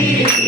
Thank you.